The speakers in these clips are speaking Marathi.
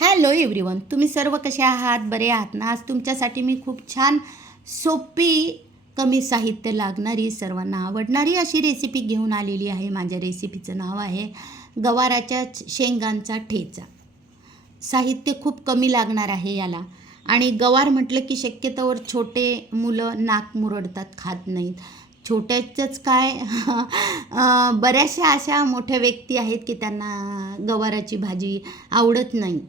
हॅलो एव्हरीवन तुम्ही सर्व कसे आहात? बरे आहात ना? आज तुमच्यासाठी मी खूप छान सोपी कमी साहित्य लागणारी सर्वांना आवडणारी अशी रेसिपी घेऊन आलेली आहे. माझ्या रेसिपीचं नाव आहे गवाराच्या शेंगांचा ठेचा. साहित्य खूप कमी लागणार आहे याला. आणि गवार म्हटलं की शक्यतोवर छोटे मुलं नाक मुरडतात खात नाहीत. छोट्याचंच काय? बऱ्याचशा अशा मोठ्या व्यक्ती आहेत की त्यांना गवाराची भाजी आवडत नाही.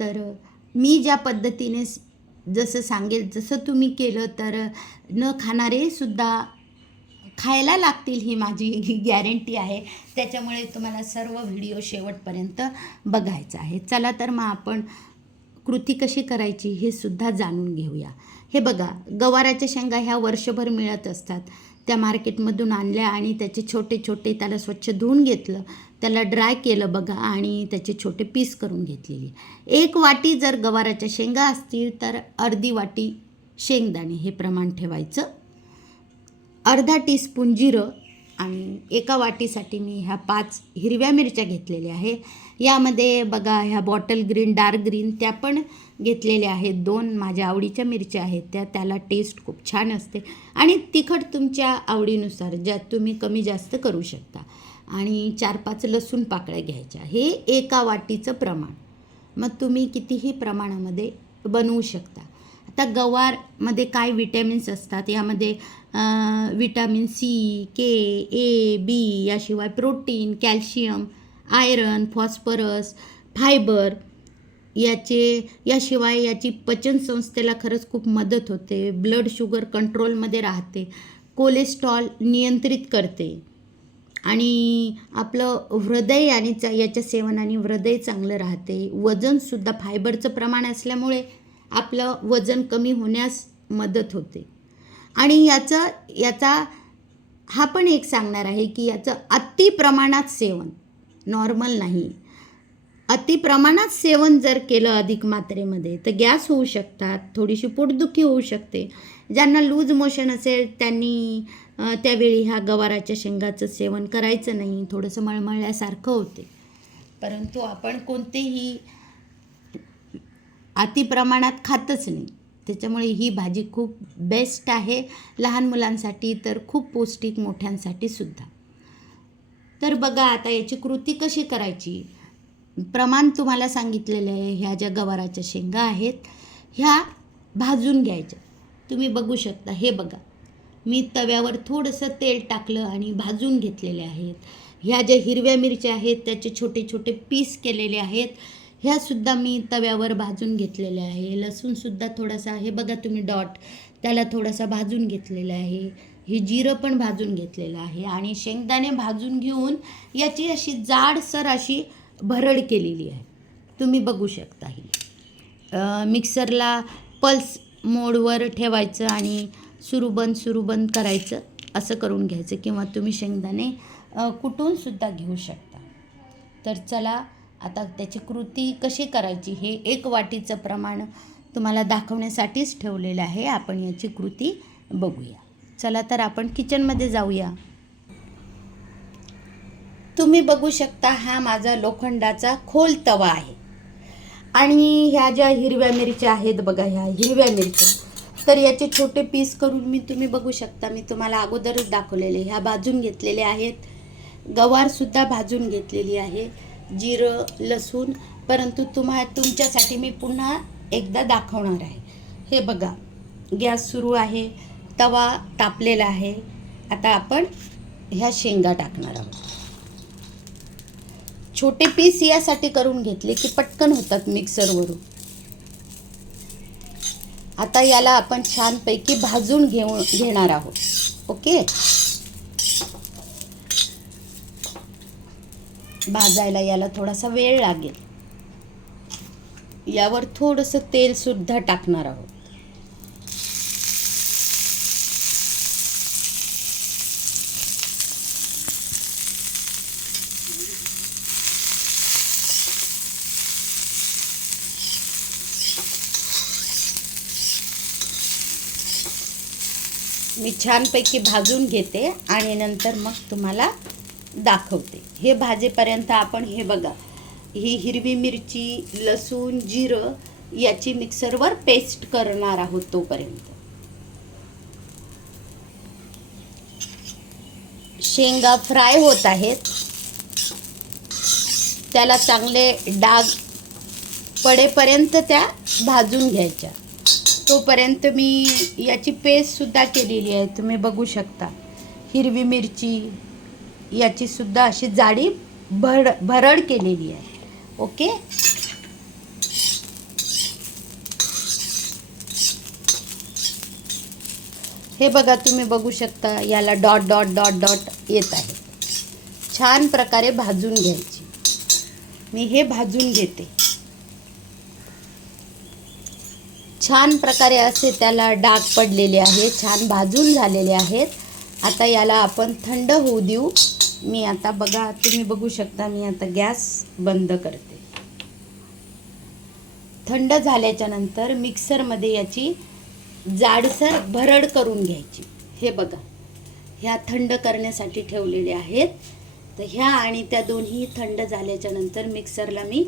तर मी ज्या पद्धतीने जसं सांगेल जसं तुम्ही केलं तर न खाणारे सुद्धा खायला लागतील ही माझी गॅरंटी आहे. त्याच्यामुळे तुम्हाला सर्व व्हिडिओ शेवटपर्यंत बघायचा आहे. चला तर मग आपण कृती कशी करायची हे सुद्धा जाणून घेऊया. हे बघा गवाराच्या शेंगा ह्या वर्षभर मिळत असतात. त्या मार्केटमधून आणल्या आणि त्याचे छोटे छोटे त्याला स्वच्छ धुवून घेतलं. त्याला ड्राय केलं बघा आणि त्याचे छोटे पीस करून घेतलेले. एक वाटी जर गवाराच्या शेंगा असतील तर अर्धी वाटी शेंगदाणे हे प्रमाण ठेवायचं. अर्धा टीस्पून जिरं आणि एका वाटीसाठी मी ह्या पाच हिरव्या मिरच्या घेतलेल्या आहे. यामध्ये बघा ह्या बॉटल ग्रीन डार्क ग्रीन त्या पण घेतलेल्या आहेत. दोन माझ्या आवडीच्या मिरच्या आहेत त्या त्याला टेस्ट खूप छान असते. आणि तिखट तुमच्या आवडीनुसार ज्यात तुम्ही कमी जास्त करू शकता. आणि चार पाच लसूण पाकळ्या घ्यायच्या. हे एका वाटीचं प्रमाण. मग तुम्ही कितीही प्रमाणामध्ये बनवू शकता. आता गवारमध्ये काय विटॅमिन्स असतात? यामध्ये vitamin C K A B याशिवाय protein calcium iron phosphorus fibre याचे याशिवाय याची पचनसंस्थेला खरंच खूप मदत होते. ब्लड शुगर कंट्रोलमध्ये राहते. कोलेस्ट्रॉल नियंत्रित करते. आणि आपलं हृदय आणि च याच्या सेवनाने हृदय चांगलं राहते. वजनसुद्धा फायबरचं प्रमाण असल्यामुळे आपलं वजन कमी होण्यास मदत होते. आणि याचं याचा हा पण एक सांगणार आहे की याचं अति प्रमाणात सेवन नॉर्मल नाही. अति प्रमाणात सेवन जर केलं अधिक मात्रेमध्ये तर गॅस होऊ शकतात थोडीशी पोटदुखी होऊ शकते. ज्यांना लूज मोशन असेल त्यांनी त्यावेळी ह्या गवाराच्या शेंगाचं सेवन करायचं नाही थोडंसं मळमळल्यासारखं होते. परंतु आपण कोणतेही अति प्रमाणात खातच नाही. त्याच्यामुळे ही भाजी खूप बेस्ट आहे लहान मुलांसाठी तर खूप पौष्टिक मोठ्यांसाठी सुद्धा. तर बघा आता याची कृती कशी करायची? प्रमाण तुम्हाला सांगितलेलं आहे ह्या ज्या गवाराच्या शेंगा आहेत ह्या भाजून घ्यायच्या. तुम्ही बघू शकता हे बघा. मी तव्यावर थोडंसं तेल टाकलं आणि भाजून घेतलेले आहेत. ह्या ज्या हिरव्या मिरच्या आहेत त्याचे छोटे छोटे पीस केलेले आहेत. ह्यासुद्धा मी तव्यावर भाजून घेतलेल्या आहे. लसूणसुद्धा थोडासा हे बघा तुम्ही डॉट त्याला थोडासा भाजून घेतलेला आहे. हे जिरं पण भाजून घेतलेलं आहे आणि शेंगदाणे भाजून घेऊन याची अशी जाडसर अशी भरड केलेली आहे. तुम्ही बघू शकता ही. मिक्सरला पल्स मोडवर ठेवायचं आणि सुरू बंद सुरू बंद करायचं असं करून घ्यायचं किंवा तुम्ही शेंगदाणे कुठूनसुद्धा कुटूनसुद्धा घेऊ शकता. तर चला आता त्याची कृती कशी करायची हे एक वाटीचं प्रमाण तुम्हाला दाखवण्यासाठीच ठेवलेलं आहे. आपण याची कृती बघूया. चला तर आपण किचनमध्ये जाऊया. तुम्ही बघू शकता हा माझा लोखंडाचा खोल तवा आहे. आणि ह्या ज्या हिरव्या मिरच्या आहेत बघा ह्या हिरव्या मिरच्या. तर याचे छोटे पीस करून मी तुम्ही बघू शकता. मी तुम्हाला अगोदरच दाखवलेले. ह्या भाजून घेतलेले आहेत. गवारसुद्धा भाजून घेतलेली आहे. जिरं लसूण परंतु तुम्हा तुमच्यासाठी मी पुन्हा एकदा दाखवणार आहे. हे बघा गॅस सुरू आहे. तवा तापलेला आहे. आता आपण ह्या शेंगा टाकणार आहोत. छोटे पीस यासाठी करून घेतले की पटकन होतात मिक्सरवरून आता याला आपण छानपैकी भाजून घेऊ घेणार आहोत. ओके? भाजायला याला थोडासा वेळ लागेल. यावर थोडंसं तेल सुद्धा टाकणार आहोत. मी छानपैकी भाजून घेते आणि नंतर मग तुम्हाला दाखवते. हे भाजेपर्यंत आपण हे बघा. ही हिरवी मिरची लसूण जिरं याची मिक्सरवर पेस्ट करणार आहोत तोपर्यंत. शेंगा फ्राय होत आहेत. त्याला चांगले डाग पडेपर्यंत त्या भाजून घ्यायच्या. तोपर्यंत मी याची पेस्टसुद्धा केलेली आहे. तुम्ही बघू शकता. हिरवी मिरची याचीसुद्धा अशी जाडी भर भरड केलेली आहे. ओके हे बघा तुम्ही बघू शकता याला डॉट डॉट डॉट डॉट येत आहे. छान प्रकारे भाजून घ्यायची. मी हे भाजून घेते. छान प्रकारे असे त्याला डाग पडलेले आहे छान भाजून झालेले आहेत. आता याला आपण थंड होऊ देऊ. मी आता बघा तुम्ही बघू शकता मी आता गॅस बंद करते. थंड झाल्याच्यानंतर मिक्सरमध्ये याची जाडसर भरड करून घ्यायची. हे बघा ह्या थंड करण्यासाठी ठेवलेले आहेत. तर ह्या आणि त्या दोन्ही थंड झाल्याच्यानंतर मिक्सरला मी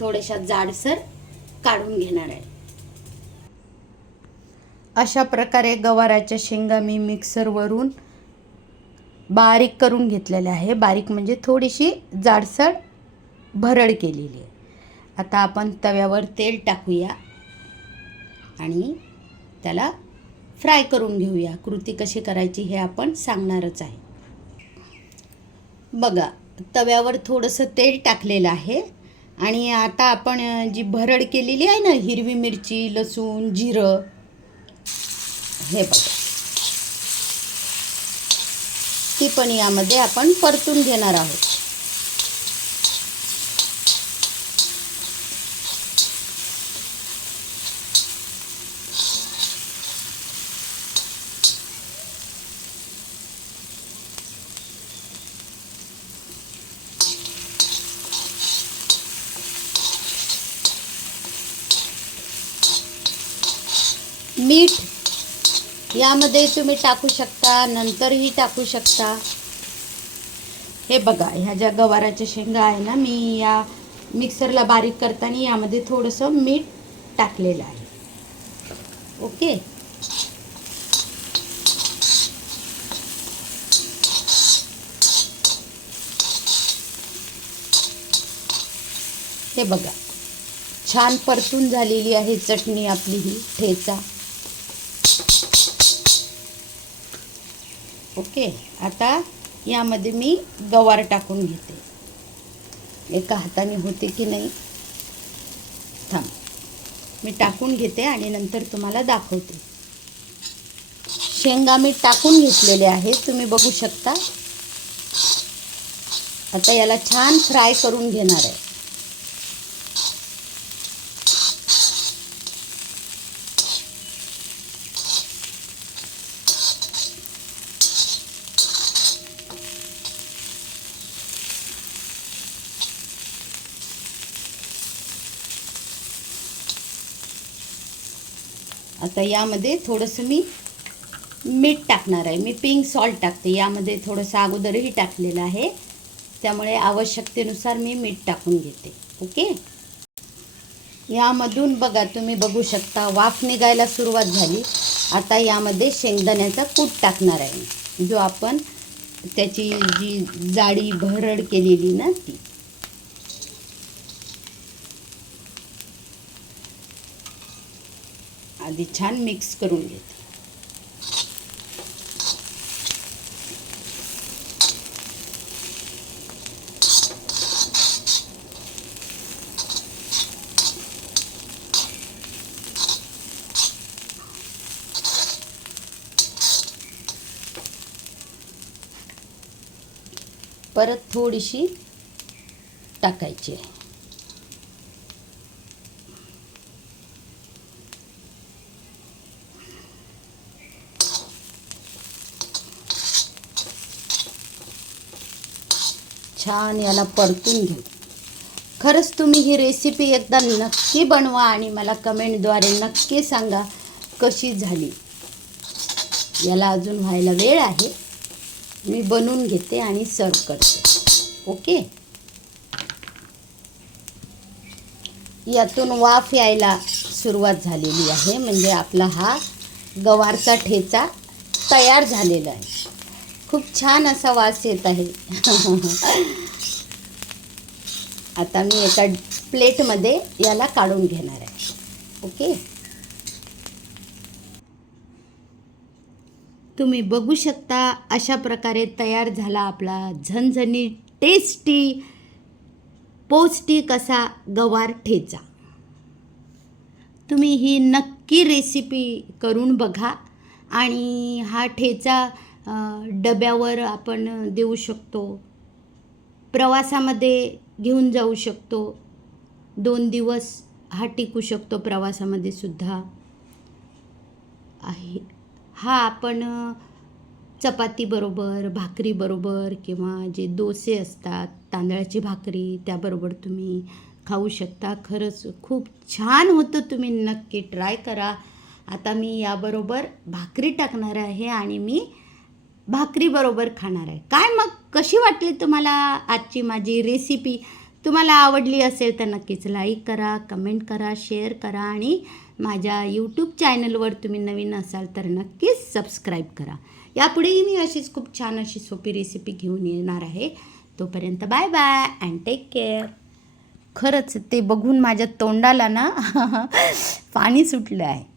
थोड्याशा जाडसर काढून घेणार आहे. अशा प्रकारे गवाराच्या शेंगा मी मिक्सरवरून बारीक करून घेतलेल्या आहे. बारीक म्हणजे थोडीशी जाडसर भरड केलेली आहे. आता आपण तव्यावर तेल टाकूया आणि त्याला फ्राय करून घेऊया. कृती कशी करायची हे आपण सांगणारच आहे. बघा तव्यावर थोडंसं तेल टाकलेलं आहे आणि आता आपण जी भरड केलेली आहे ना हिरवी मिरची लसूण जिरं हे बघा. ती पण यामध्ये आपण परतून घेणार आहोत. मीठ यामध्ये तुम्ही टाकू शकता नंतरही टाकू शकता. हे बघा ह्या ज्या गवाराच्या शेंगा आहे ना मी या मिक्सरला बारीक करताना यामध्ये थोडंसं मीठ टाकलेलं आहे. ओके? हे बघा छान परतून झालेली आहे चटणी आपली ही ठेचा. ओके? आता यामध्ये मी गवार टाकून घेते. एका हाताने होते की नाही? थांब. मी टाकून घेते आणि नंतर तुम्हाला दाखवते. शेंगा मी टाकून घेतलेले आहेत. तुम्ही बघू शकता. आता याला छान फ्राय करून घेणार आहे. आता यामध्ये थोडंसं मी मीठ टाकणार आहे. मी पिंक सॉल्ट टाकते. यामध्ये थोडंसं अगोदरही टाकलेलं आहे. त्यामुळे आवश्यकतेनुसार मी मीठ टाकून घेते. ओके? यामधून बघा तुम्ही बघू शकता वाफ निघायला सुरुवात झाली. आता यामध्ये शेंगदाण्याचा कूट टाकणार आहे जो आपण त्याची जी जाडी भरड केलेली ना ती. आधी छान मिक्स करून घेते. परत थोडीशी टाकायची आहे. छान याला परतून घेऊ. खरंच तुम्ही ही रेसिपी एकदा नक्की बनवा आणि मला कमेंटद्वारे नक्की सांगा कशी झाली. याला अजून व्हायला वेळ आहे. मी बनवून घेते आणि सर्व करते. ओके? यातून वाफ यायला सुरुवात झालेली आहे. म्हणजे आपला हा गवारचा ठेचा तयार झालेला आहे. खूप छान असा वास येत आहे. आता मी एका प्लेटमध्ये याला काढून घेणार आहे. ओके? तुम्ही बघू शकता अशा प्रकारे तयार झाला आपला झणझणी टेस्टी पौष्टिक असा गवार ठेचा. तुम्ही ही नक्की रेसिपी करून बघा आणि हा ठेचा डब्यावर आपण देऊ शकतो. प्रवासामध्ये घेऊन जाऊ शकतो. दोन दिवस हा टिकू शकतो प्रवासामध्ये सुद्धा. आहे. हा आपण चपातीबरोबर भाकरीबरोबर किंवा जे डोसे असतात तांदळाची भाकरी त्याबरोबर तुम्ही खाऊ शकता. खरंच खूप छान होतं तुम्ही नक्की ट्राय करा. आता मी याबरोबर भाकरी टाकणार आहे आणि मी भाकरीबरोबर खाणार आहे. काय मग? कशी वाटली तुम्हाला आजची माझी रेसिपी तुम्हाला आवडली असेल तर नक्कीच लाईक करा कमेंट करा शेअर करा आणि माझ्या यूट्यूब चॅनलवर तुम्ही नवीन असाल तर नक्कीच सबस्क्राईब करा. यापुढेही मी अशीच खूप छान अशी सोपी रेसिपी घेऊन येणार आहे. तोपर्यंत bye bye and take care खरंच ते बघून माझ्या तोंडाला ना पाणी सुटलं आहे.